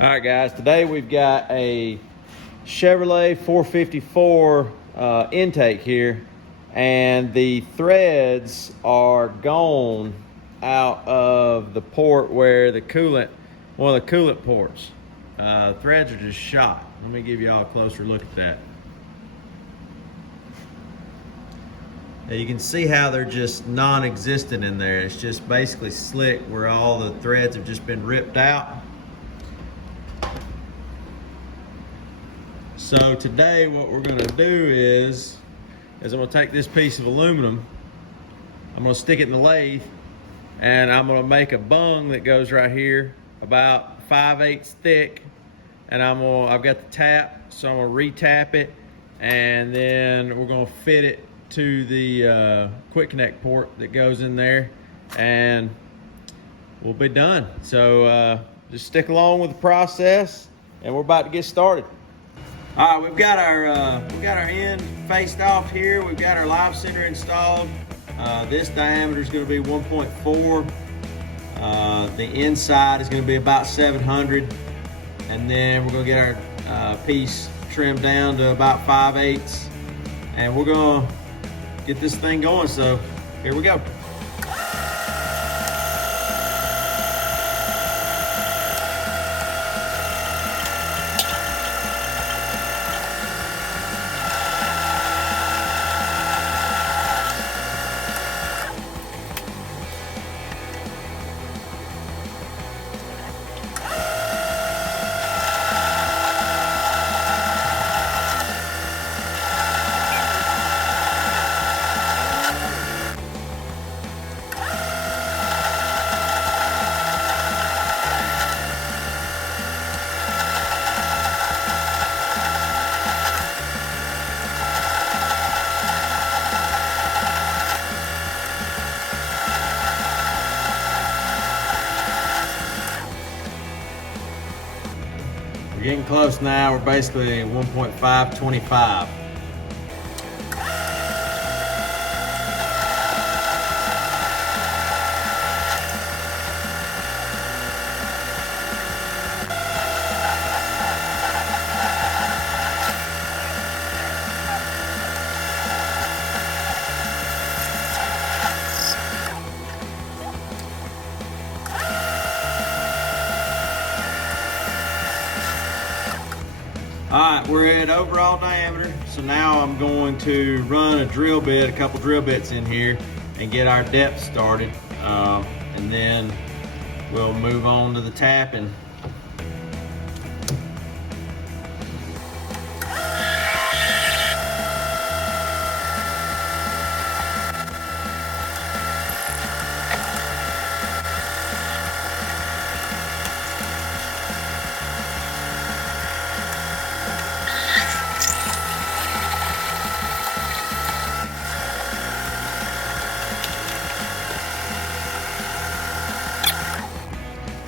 All right, guys, today we've got a Chevrolet 454 intake here, and the threads are gone out of the port where the coolant, one of the coolant ports. Threads are just shot. Let me give you all a closer look at that. Now you can see how they're just non-existent in there. It's just basically slick where all the threads have just been ripped out. So today what we're gonna do is I'm gonna take this piece of aluminum, I'm gonna stick it in the lathe, and I'm gonna make a bung that goes right here about 5/8 thick, and I've got the tap, so I'm gonna re-tap it, and then we're gonna fit it to the quick connect port that goes in there, and we'll be done. So just stick along with the process, and we're about to get started. All right, we've got our end faced off here. We've got our live center installed. This diameter is going to be 1.4. The inside is going to be about 700, and then we're going to get our piece trimmed down to about 5/8, and we're going to get this thing going. So here we go. We're getting close now. We're basically 1.525. All right, we're at overall diameter, so now I'm going to run a couple drill bits in here and get our depth started, and then we'll move on to the tapping.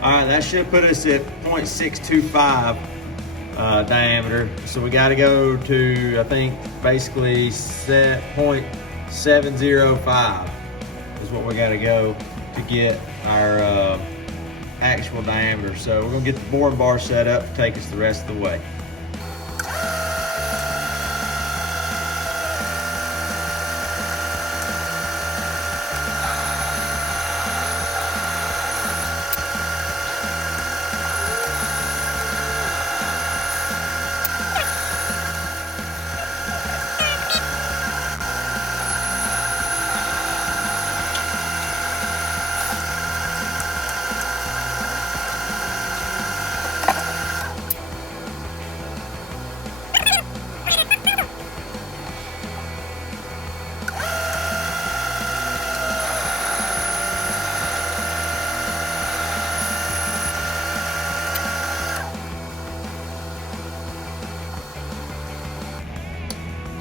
All right, that should put us at 0.625 diameter. So we got to go to, I think, basically set 0.705 is what we got to go to get our actual diameter. So we're gonna get the boring bar set up to take us the rest of the way.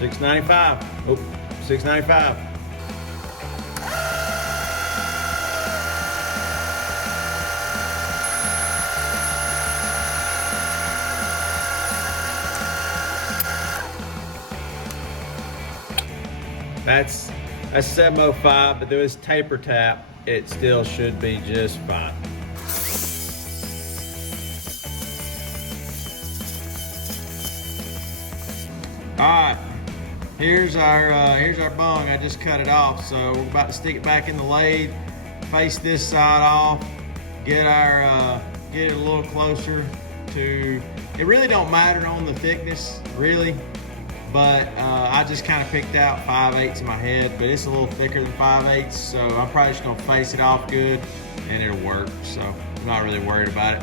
$6.95. Oh, $6.95. That's 705, but there is taper tap. It still should be just fine. here's our bung. I just cut it off, so we're about to stick it back in the lathe, face this side off, get it a little closer to. It really don't matter on the thickness, really, but I just kind of picked out 5/8 in my head, but it's a little thicker than 5/8, so I'm probably just gonna face it off good, and it'll work. So I'm not really worried about it.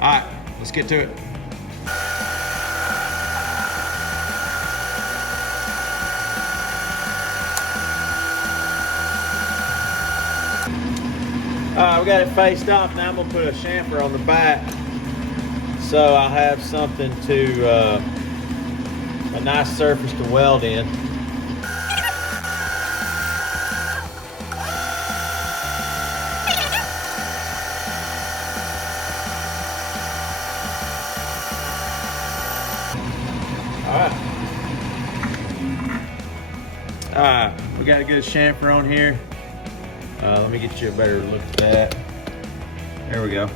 All right, let's get to it. We got it faced off. Now I'm gonna put a chamfer on the back, so I'll have something to, a nice surface to weld in. All right, we got a good chamfer on here. Let me get you a better look at that. There we go.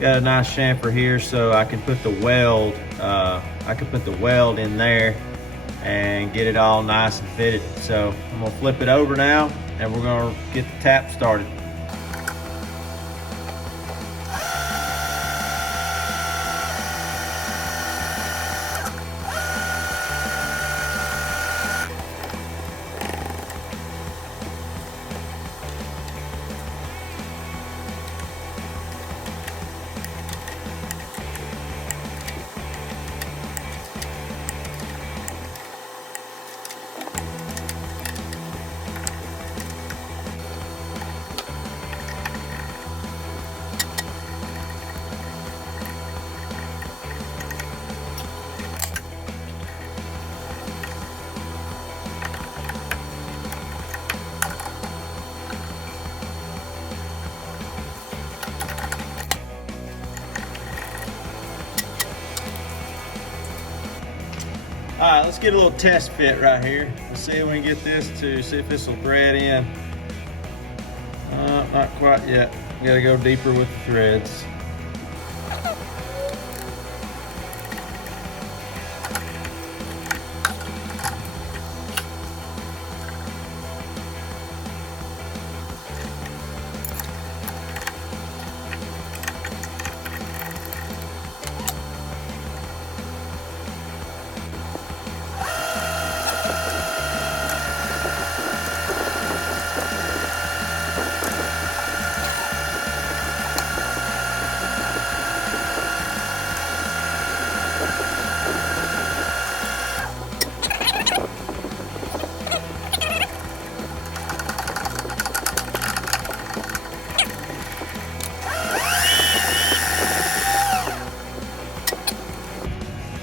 Got a nice chamfer here, so I can put the weld. In there and get it all nice and fitted. So I'm gonna flip it over now, and we're gonna get the tap started. All right, let's get a little test fit right here. Let's see if we can get this to, see if this will thread in. Not quite yet. We gotta go deeper with the threads.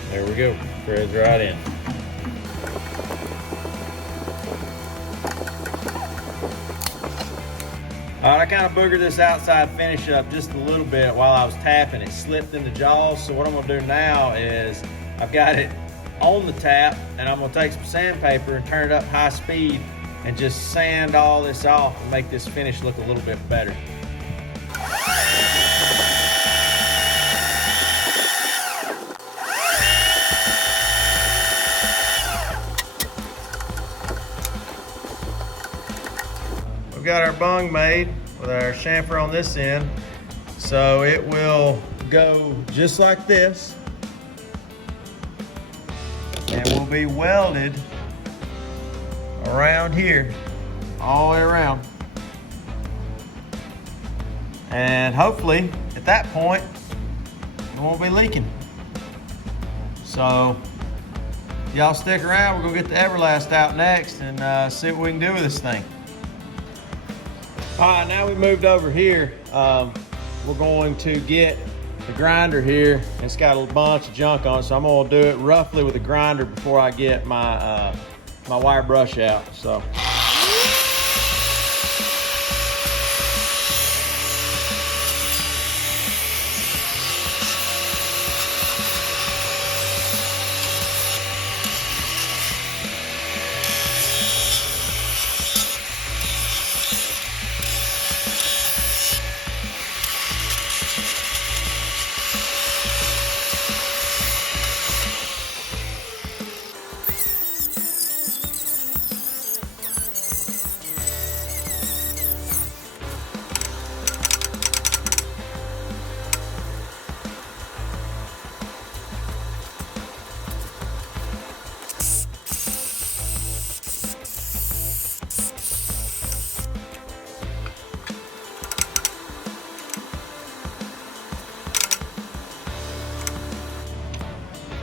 There we go, threads right in. All right, I kind of boogered this outside finish up just a little bit while I was tapping. It slipped in the jaws, so what I'm gonna do now is I've got it on the tap, and I'm gonna take some sandpaper and turn it up high speed and just sand all this off and make this finish look a little bit better. We've got our bung made with our chamfer on this end, so it will go just like this, and will be welded around here, all the way around. And hopefully, at that point, it won't be leaking. So, y'all stick around. We're gonna get the Everlast out next and see what we can do with this thing. All right, now we moved over here. We're going to get the grinder here. It's got a bunch of junk on it, so I'm gonna do it roughly with a grinder before I get my my wire brush out. So.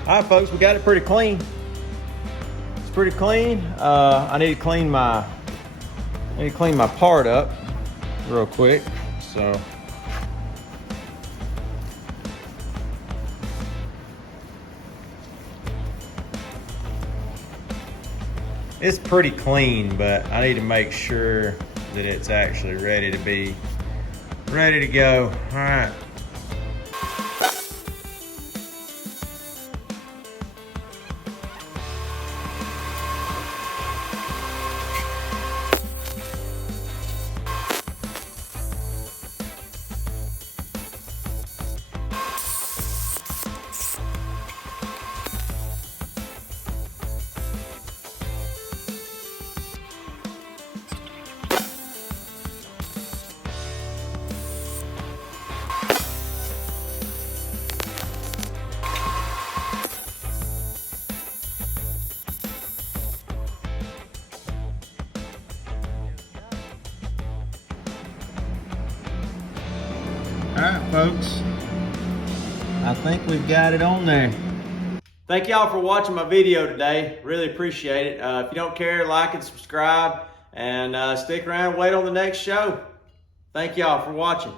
All right, folks, we got it pretty clean. It's pretty clean. I need to clean my part up real quick. So it's pretty clean, but I need to make sure that it's actually ready to go. All right. All right, folks, I think we've got it on there. Thank y'all for watching my video today. Really appreciate it. If you don't care, like and subscribe, and stick around and wait on the next show. Thank y'all for watching.